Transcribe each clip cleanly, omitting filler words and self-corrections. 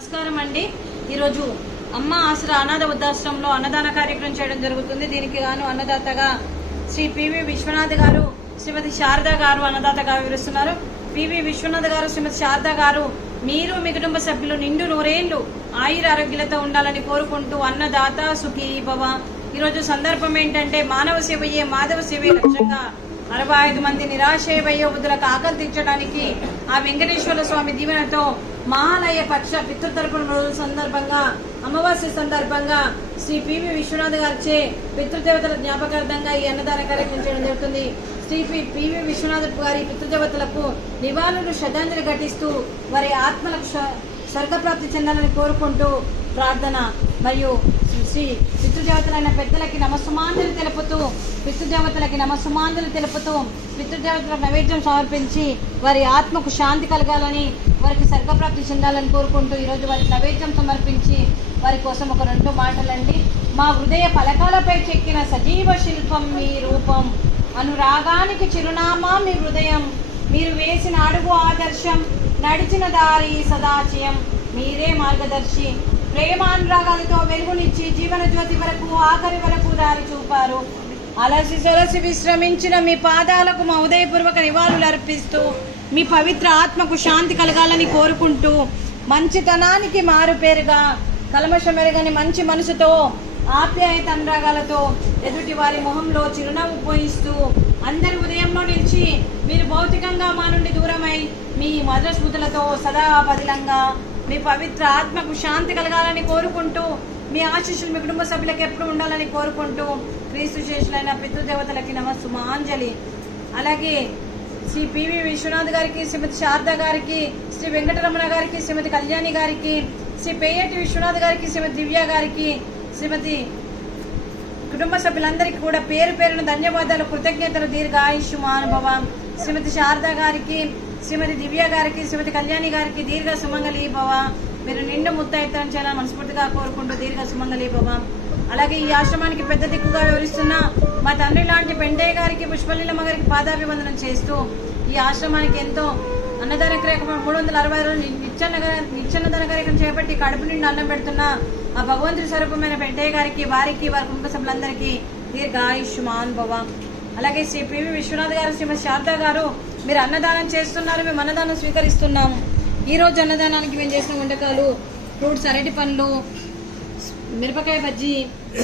నమస్కారం అండి. ఈరోజు అమ్మ ఆసరా అనాథ వృద్ధాశ్రమంలో అన్నదాన కార్యక్రమం చేయడం జరుగుతుంది. దీనికి గాను అన్నదాతగా శ్రీ పివి విశ్వనాథ్ గారు, శ్రీమతి శారద గారు అన్నదాతగా వివరిస్తున్నారు. పివి విశ్వనాథ్ గారు, శ్రీమతి శారద గారు, మీరు మీ కుటుంబ సభ్యులు నిండు నూరేళ్లు ఆయుర ఆరోగ్యాలతో ఉండాలని కోరుకుంటూ అన్నదాత సుఖీ భవ. ఈరోజు సందర్భం ఏంటంటే మానవ సేవయే మాధవ సేవే లక్ష్యంగా 65 మంది నిరాశయ వయోవృద్ధులకు ఆకలి తీర్చడానికి ఆ వెంకటేశ్వర స్వామి దీవెనతో మహాలయ పక్ష పితృతర్పణ రోజు సందర్భంగా అమావాస్య సందర్భంగా శ్రీ పివి విశ్వనాథ్ గారిచే పితృదేవతల జ్ఞాపకార్థంగా ఈ అన్నదాన కార్యక్రమం చేయడం జరుగుతుంది. శ్రీ పివి విశ్వనాథ్ గారి పితృదేవతలకు నివాళులు శ్రద్ధాంజలి ఘటిస్తూ వారి ఆత్మలకు స్వర్గప్రాప్తి చెందాలని కోరుకుంటూ ప్రార్థన మరియు శ్రీ పితృదేవతలైన పెద్దలకి నమస్సుమాంజలి తెలుపుతూ పితృదేవతల నైవేద్యం సమర్పించి వారి ఆత్మకు శాంతి కలగాలని, వారికి స్వర్గప్రాప్తి చెందాలని కోరుకుంటూ ఈరోజు వారికి నైవేద్యం సమర్పించి వారి కోసం ఒక 2 మాటలండి. మా హృదయ పలకాలపై చెక్కిన సజీవ శిల్పం మీ రూపం, అనురాగానికి చిరునామా మీ హృదయం, మీరు వేసిన అడుగు ఆదర్శం, నడిచిన దారి సదాశయం, మీరే మార్గదర్శి, ప్రేమానురాగాలతో వెలుగునిచ్చి జీవన జ్యోతి వరకు ఆఖరి వరకు దారి చూపారు. అలసి సొలసి విశ్రమించిన మీ పాదాలకు మా ఉదయపూర్వక నివాళులు అర్పిస్తూ మీ పవిత్ర ఆత్మకు శాంతి కలగాలని కోరుకుంటూ మంచితనానికి మారుపేరుగా కల్మషమెరగని మంచి మనసుతో ఆప్యాయత అనురాగాలతో ఎదుటి వారి మొహంలో చిరునవ్వు పోయిస్తూ అందరి ఉదయంలో నిలిచి మీరు భౌతికంగా మా నుండి దూరమై మీ మధుర స్మృతులతో సదా పదిలంగా మీ పవిత్ర ఆత్మకు శాంతి కలగాలని కోరుకుంటూ మీ ఆశీస్సులు మీ కుటుంబ సభ్యులకు ఎప్పుడు ఉండాలని కోరుకుంటూ క్రీస్తు శేషులైన పితృదేవతలకి నమస్సుమాంజలి. అలాగే శ్రీ పివి విశ్వనాథ్ గారికి, శ్రీమతి శారద గారికి, శ్రీ వెంకటరమణ గారికి, శ్రీమతి కళ్యాణి గారికి, శ్రీ పేయటి విశ్వనాథ్ గారికి, శ్రీమతి దివ్య గారికి, శ్రీమతి కుటుంబ సభ్యులందరికీ కూడా పేరు పేరున ధన్యవాదాలు, కృతజ్ఞతలు, దీర్ఘాయుష్మానుభవ. శ్రీమతి శారద గారికి, శ్రీమతి దివ్య గారికి, శ్రీమతి కళ్యాణి గారికి దీర్ఘ సుమంగళి భవ. మీరు నిండు ముత్తైతం చేయాలని మనస్ఫూర్తిగా కోరుకుంటూ దీర్ఘ సుమంగళి భవ. అలాగే ఈ ఆశ్రమానికి పెద్ద దిక్కుగా వివరిస్తున్న మా తండ్రి లాంటి పెండయ్య గారికి, పుష్పలీలమ్మ గారికి పాదాభివందనం చేస్తూ ఈ ఆశ్రమానికి ఎంతో అన్నదాన కార్యక్రమం 360 రోజులు నిత్యాన్నదాన కార్యక్రమం చేపట్టి కడుపు నిండి అన్నం పెడుతున్న ఆ భగవంతుడి స్వరూపమైన పెండయ్య గారికి, వారికి, వారి కుటుంబ సభ్యులందరికీ దీర్ఘాయుష్మాన్ భవ. అలాగే శ్రీ పివి విశ్వనాథ్ గారు, శ్రీమతి శారద గారు, మీరు అన్నదానం చేస్తున్నారు, మేము అన్నదానం స్వీకరిస్తున్నాము. ఈరోజు అన్నదానానికి మేము చేసిన వంటకాలు ఫ్రూట్స్, అరటి పండ్లు, మిరపకాయ బజ్జీ,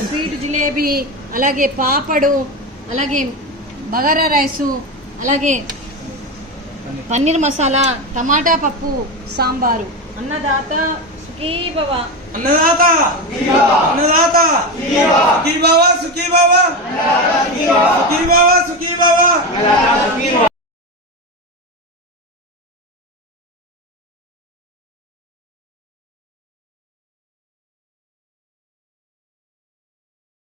స్వీట్ జిలేబీ, అలాగే పాపడు, అలాగే బగారా రైసు, అలాగే పన్నీర్ మసాలా, టమాటా పప్పు, సాంబారు. అన్నదాత సుఖీ భవ. అన్నదాత అన్నదాత సుఖీ భవ, సుఖీ భవ, సుఖీ భవ, సుఖీ భవ.